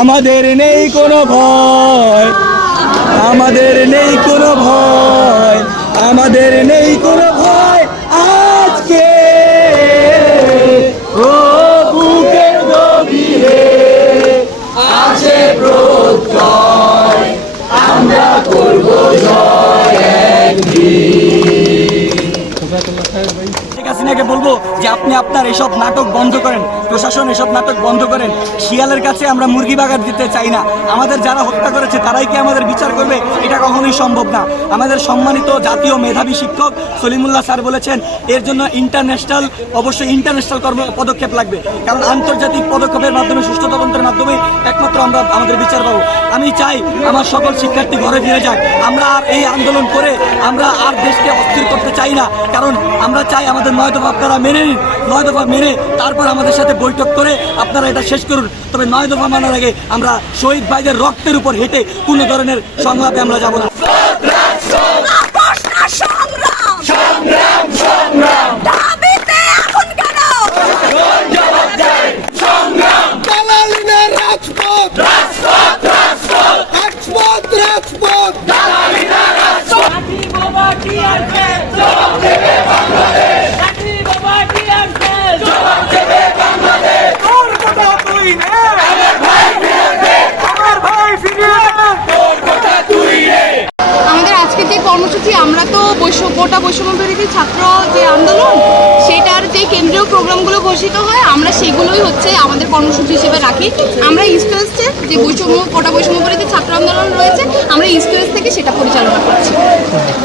আমাদের নেই কোনো ভয়, আমাদের নেই কোনো ভয়, আমাদের নেই কোনো ভয় আজকে। ও বুকের গভীরে আছে প্রত্যয় আমরা করব জয় শেখ হাসিনাকে বলব যে আপনি আপনার এসব নাটক বন্ধ করেন, প্রশাসন এসব নাটক বন্ধ করেন। শিয়ালের কাছে আমরা মুরগি বাগার দিতে চাই না। আমাদের যারা হত্যা করেছে, তারাই কি আমাদের বিচার করবে? এটা কখনোই সম্ভব না। আমাদের সম্মানিত জাতীয় মেধাবী শিক্ষক সলিমুল্লাহ স্যার বলেছেন, এর জন্য ইন্টারন্যাশনাল, অবশ্যই ইন্টারন্যাশনাল কর্ম পদক্ষেপ লাগবে। কারণ আন্তর্জাতিক পদক্ষেপের মাধ্যমে, সুষ্ঠু তদন্তের মাধ্যমে একমাত্র আমরা আমাদের বিচার পাবো। আমি চাই আমার সকল শিক্ষার্থী ঘরে ফিরে যাক। আমরা আর এই আন্দোলন করে আমরা আর দেশকে অস্থির করতে চাই না। কারণ আমরা চাই আমাদের নয় দফা আপনারা মেনে নিন নয় দফা মেনে তারপর আমাদের সাথে বৈঠক করে আপনারা এটা শেষ করুন। তবে নয় দফা মানার আগে আমরা শহীদ ভাইদের রক্তের উপর হেঁটে কোনো ধরনের সংলাপে আমরা যাব না। কর্মসূচি, আমরা তো বৈষম্য, গোটা বৈষম্য বিরোধী ছাত্র যে আন্দোলন, সেটার যে কেন্দ্রীয় প্রোগ্রামগুলো ঘোষিত হয়, আমরা সেগুলোই হচ্ছে আমাদের কর্মসূচি হিসেবে রাখি। আমরা ইস্ট ওয়েস্টে যে বৈষম্য, গোটা বৈষম্য বিরোধী ছাত্র আন্দোলন রয়েছে, আমরা ইস্ট থেকে সেটা পরিচালনা করছি।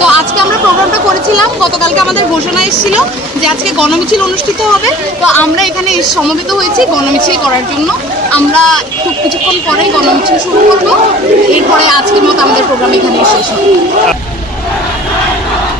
তো আজকে আমরা প্রোগ্রামটা করেছিলাম, গতকালকে আমাদের ঘোষণা এসেছিল যে আজকে গণমিছিল অনুষ্ঠিত হবে। তো আমরা এখানে সমবেত হয়েছি গণমিছিল করার জন্য। আমরা খুব কিছুক্ষণ পরেই গণমিছিল শুরু করব। এরপরে আজকের মতো আমাদের প্রোগ্রাম এখানে শেষ হবে।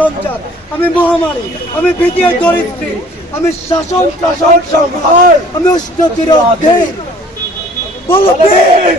সাইদ আমি মহামারী আমি বিদ্যুৎ দরিদ্রী আমি শাসন শাসন সংহার আমি উষ্ণতির অধীর বলো বীর,